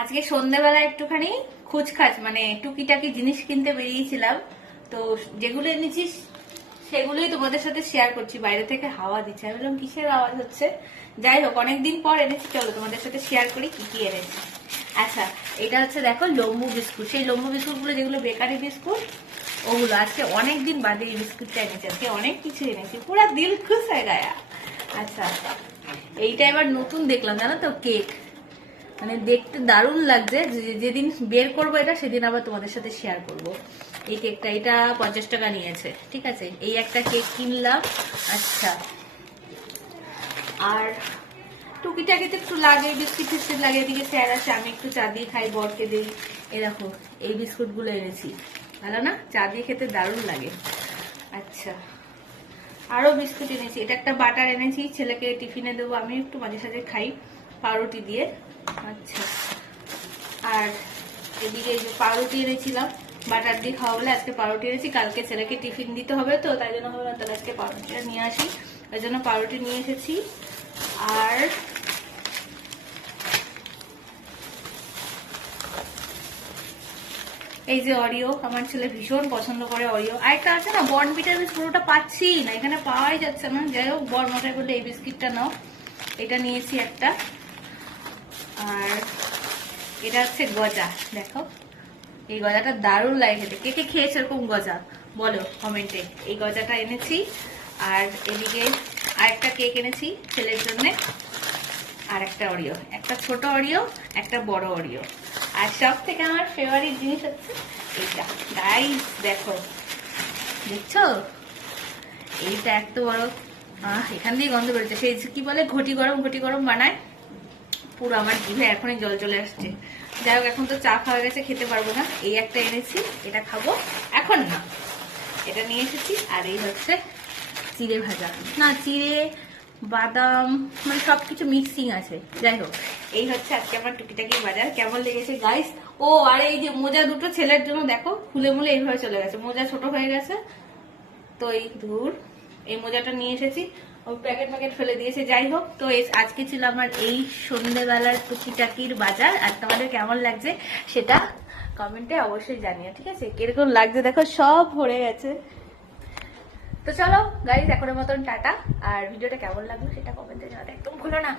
আজকে সন্ধ্যাবেলা একটুখানি খুচখাচ মানে টুকিটাকি জিনিস কিনতে বেরিয়েছিলাম। তো যেগুলো এনেছি সেগুলোই তোমাদের সাথে শেয়ার করছি। বাইরে থেকে হাওয়া দিচ্ছে, আমি বললাম কিসের আওয়াজ হচ্ছে। যাই হোক, অনেকদিন পর এনেছি, চলো তোমাদের সাথে শেয়ার করি কি কি এনেছি। আচ্ছা, এটা হচ্ছে দেখো লম্বু বিস্কুট, সেই লম্বু বিস্কুটগুলো যেগুলো বেকারি বিস্কুট, ওগুলো। আজকে অনেকদিন বাদে এই বিস্কুটটা এনেছি, আজকে অনেক কিছু এনেছি, পুরা দিল খুশ হয়ে গায়া। আচ্ছা, এইটা এবার নতুন দেখলাম জানো তো, কেক। মানে দেখতে দারুণ লাগছে, যেদিন বের করবো এটা সেদিন আবার তোমাদের সাথে শেয়ার করব। এই কেকটা, এটা 50 টাকা নিয়েছে, ঠিক আছে। এই একটা কেক কিনলাম। আচ্ছা, আর টুকিটাকি তো একটু লাগে, বিস্কিট ফিস্কিট লাগে। এদিকে স্যার আছে, আমি একটু চা দিয়ে খাই, বরকে দিই। এই দেখো, এই বিস্কুট গুলো এনেছি, ভালো না? চা দিয়ে খেতে দারুণ লাগে। আচ্ছা, আরো বিস্কুট এনেছি। এটা একটা বাটার এনেছি, ছেলেকে টিফিনে দেবো, আমি একটু মাঝে সাঝে খাই পাউরুটি দিয়ে। আচ্ছা, আর এদিকে এই যে পাউরুটি এনেছিলাম, বাটার দিয়ে খাওয়া বলে আজকে পাউরুটি এনেছি। কালকে ছেলেকে টিফিন দিতে হবে, তো তাই জন্য ভাবলাম তাহলে আজকে পাউরুটিটা নিয়ে আসি, ওই জন্য পাউরুটি নিয়ে এসেছি। আর এই যে অরিও, আমার ছেলে ভীষণ পছন্দ করে অরিও। আরেকটা আছে না বর্নভিটার বিস্কুট, ওটা পাচ্ছি না, এখানে পাওয়াই যাচ্ছে না। যাই হোক, বর মশাই বললে এই বিস্কিটটা নাও, এটা নিয়েছি একটা। আর এটা হচ্ছে গজা, দেখো এই গজাটা দারুণ লাগে খেতে। কে কে খেয়েছে এরকম গজা বলো কমেন্টে। এই গজাটা এনেছি। আর এদিকে আরেকটা কেক এনেছি ছেলের জন্য, আর একটা অরিও, একটা ছোট অরিও, একটা বড় অরিও। আর সব থেকে আমার ফেভারিট জিনিস হচ্ছে এইটা। গাইস দেখো, দেখছো এইটা এত বড়, এখান দিয়ে গন্ধ বেরোচ্ছে। সেই কি বলে ঘটি গরম বানায়, পুরো আমার জিভে এখনই জল চলে আসছে। যাই হোক, এখন তো চা খাওয়া গেছে, খেতে পারবো না। এই একটা এনেছি, এটা খাবো এখন না, এটা নিয়ে এসেছি। আর এই হচ্ছে চিড়ে ভাজা, না চিড়ে বাদাম মানে সবকিছু মিক্সিং আছে। যাই হোক, এই হচ্ছে আজকে আমার টুকিটাকি বাজার। কেমন লেগেছে গাইস? ও আর এই যে মোজা দুটো ছেলের জন্য দেখো, ফুলে মুলে এইভাবে চলে গেছে, মোজা ছোট হয়ে গেছে। তো এই ধুর, এই মোজাটা নিয়ে এসেছি, ওই প্যাকেট ফেলে দিয়েছে। যাই হোক, তো আজকে ছিল আমার এই সন্ধ্যেবেলার টুকিটাকির বাজার। আর তোমাদের কেমন লাগছে সেটা কমেন্টে অবশ্যই জানিও, ঠিক আছে? কিরকম লাগছে দেখো, সব ভরে গেছে। তো চলো গাইস, এখনের মতন টাটা। আর ভিডিওটা কেমন লাগলো সেটা কমেন্টে জানাতে একদম ভুলো না।